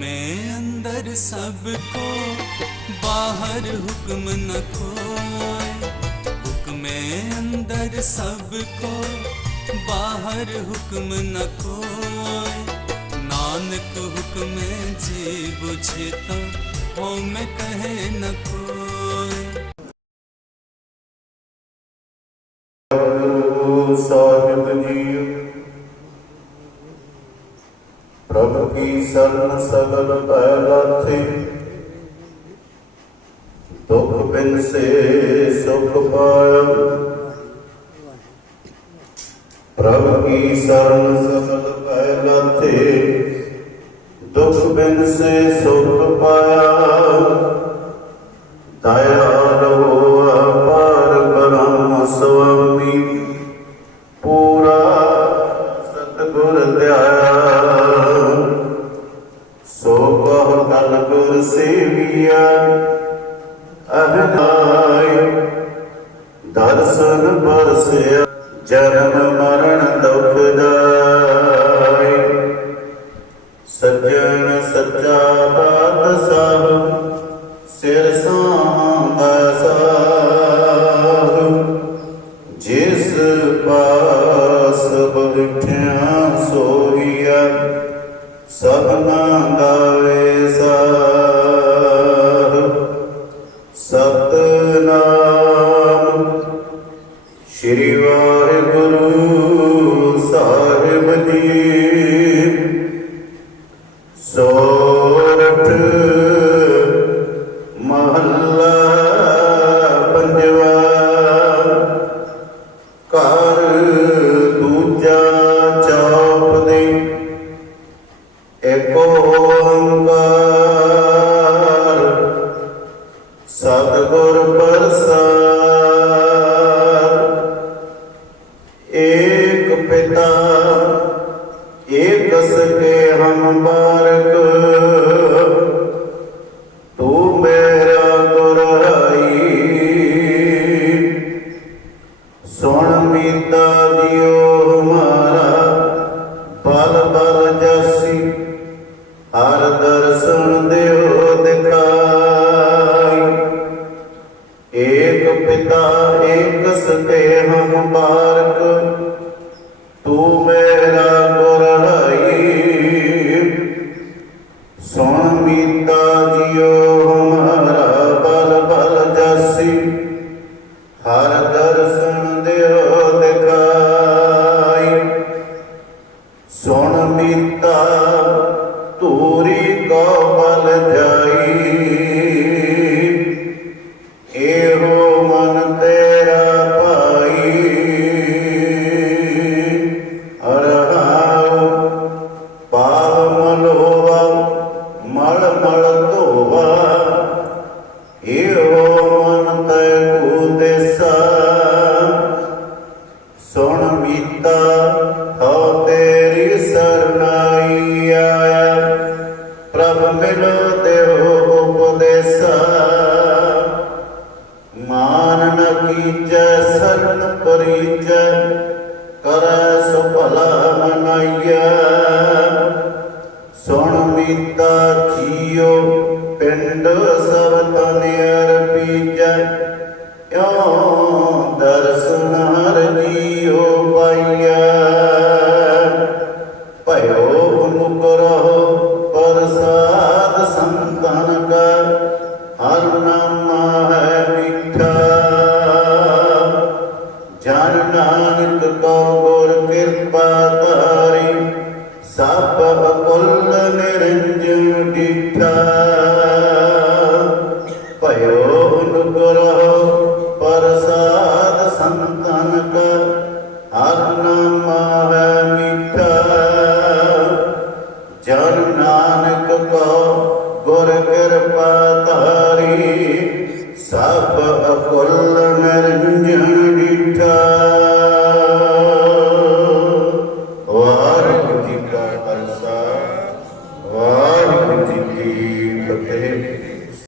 अंदर सबको बाहर हुक्म न खोए हुक्म अंदर सबको बाहर हुक्म न खोए नानक हुक्म जी बुझता हो मैं कहे न कोई ਗੁਰੂ ਸਾਹਿਬ ਜੀ ਪ੍ਰਭ ਕੀ ਸਰਨ ਸਗਲ ਭੈ ਲਾਥੇ ਦੁਖ ਬਿਨ ਸੇ ਸੁਖ ਪਾਇਆ। ਪ੍ਰਭ ਕੀ ਸਰਨ ਸਗਲ ਭੈ ਲਾਥੇ ਦੁਖ ਬਿਨ ਸੇ ਸੁਖ ਪਾਇਆ। ਸੇਵੀਆ ਅਹਨਾਈ। ਦਰਸ਼ਨ ਪਰਸਿਆ ਜਨਮ ਮਰਨ ਦੁਖ ਦਾਈ ਸੱਜਣ ਸੱਚਾ ਪਾਤਸ਼ਾਹ ਸਿਰ ਸਾਂਦਾ ਸਾਹ ਜਿਸ ਪਾਸ ਬਖਿਆ ਸੋਈਆ, ਸਭਨਾ ਗਾਵੇ ਸਾਹ ਸਤਿਗੁਰ ਪ੍ਰਸਾਦ ਏਕ ਪਿਤਾ, ਏਕ ਸਕੇ ਹਮ ਬਾਰਕ। ਤੂੰ ਮੇਰਾ ਗੁਰਾਈ ਸੁਣ ਮੀਤਾ ਦਿਓ ਹਮਾਰਾ ਬਲ ਬਲ ਪਿਤਾ ਇਉਂ ਦਰਸ਼ਨ ਹਰ ਜੀਓ ਕਾ ਹੈ ਜਨ ਨਾਨਕ ਕੋ ਕਿਰਪਾ ਧਾਰੀ, ਸਭ ਕੁੱਲ ਨਿਰੰਜਨ ਡਿਠਾ। ਭਇਓ ਅਨੁਗ੍ਰਹ ਜਨ ਨਾਨਕ ਕੋ ਗੁਰ ਕਿਰਪਾ ਧਾਰੀ ਸਭ ਅਕਲ ਨਿਰੰਜਨ ਡਿਠਾ